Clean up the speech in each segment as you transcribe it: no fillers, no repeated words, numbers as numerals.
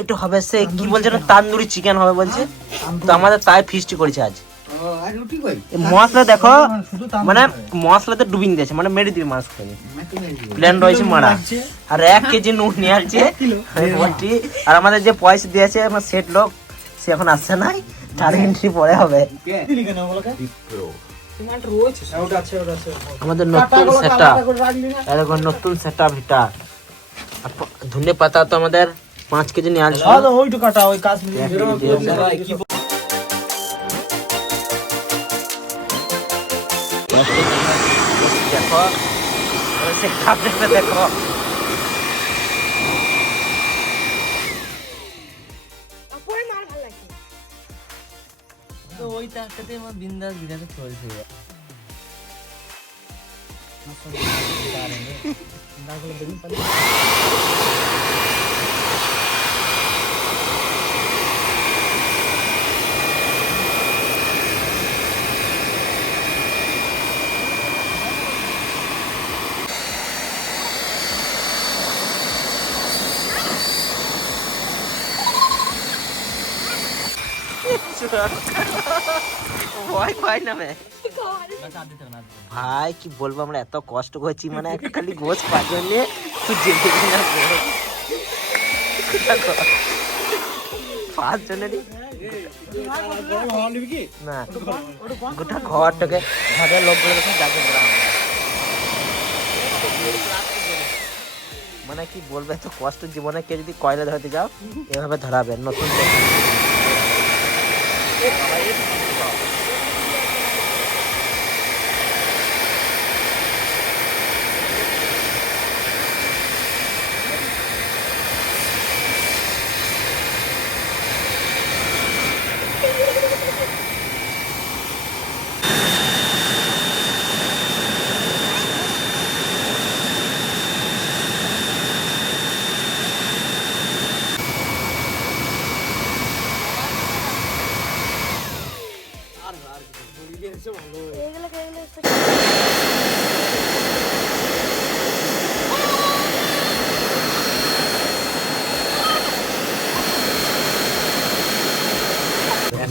এটা হবে সে কি বলছে না, তান্দুরি চিকেন হবে বলছে। তো আমাদের তাই ফিস্ট করেছে আজ। মশলা দেখো, মানে মশলাতে ডুবিয়ে দিয়েছে, মানে মেরে দিবে মাছ করে প্ল্যান রয়েছে মারা। আর 1 কেজি নুন নিয়ে আসছে বলছি। আর আমাদের যে পয়সা দিয়েছে আমার সেট লোক, সে এখন আসছে নাই, 4 ঘন্টা পরে হবে। আমাদের নতুন সেটআপ, এরকম নতুন সেটআপ এটা। ধনে পাতা তো আমাদের 5 কেজি নিয়ে আসছে। ওইটু কাটা ওই কাশ্মীরি দেখো সেটআপ দেখো। তো ওইটা একটাতে আমার বিন্দাস বিরাতে চলছে। ভাই কি বলবো, আমরা এত কষ্ট করছি, মানে একটা খালি গোছ পাওয়ার জন্য না গোটা ঘরটাকে ঘরের লোকগুলো মানে কি বলবো, এত কষ্ট জীবনে কেউ যদি কয়লা ধরতে যাও এভাবে ধরাবে। নতুন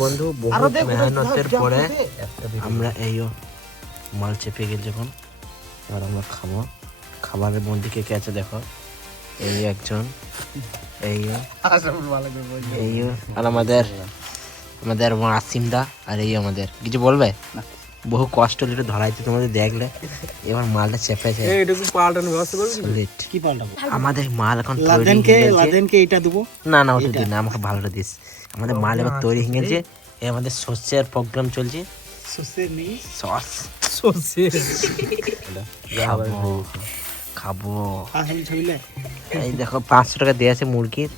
বন্ধু বহু মেহনতের পরে আমরা এই মাল চেপে গেল যখন, এবার আমরা খাবো। খাবারের মধ্যে কে কে আছে দেখো, এই একজন, এই আর আমাদের আসিমদা, আর এই আমাদের কিছু বলবে বহু কষ্ট লিটে ধরাইছে তোমাদের দেখলে। এবার মালটা চেপেছে, আমাদের মাল এখন না না ওটা দিন না, আমাকে ভালোটা দিস। আমাদের মাল এবার তৈরি হয়ে গেছে। এই আমাদের শস্যের প্রোগ্রাম চলছে। খাবো এই দেখো 500 টাকা দিয়ে আছে মুরগির।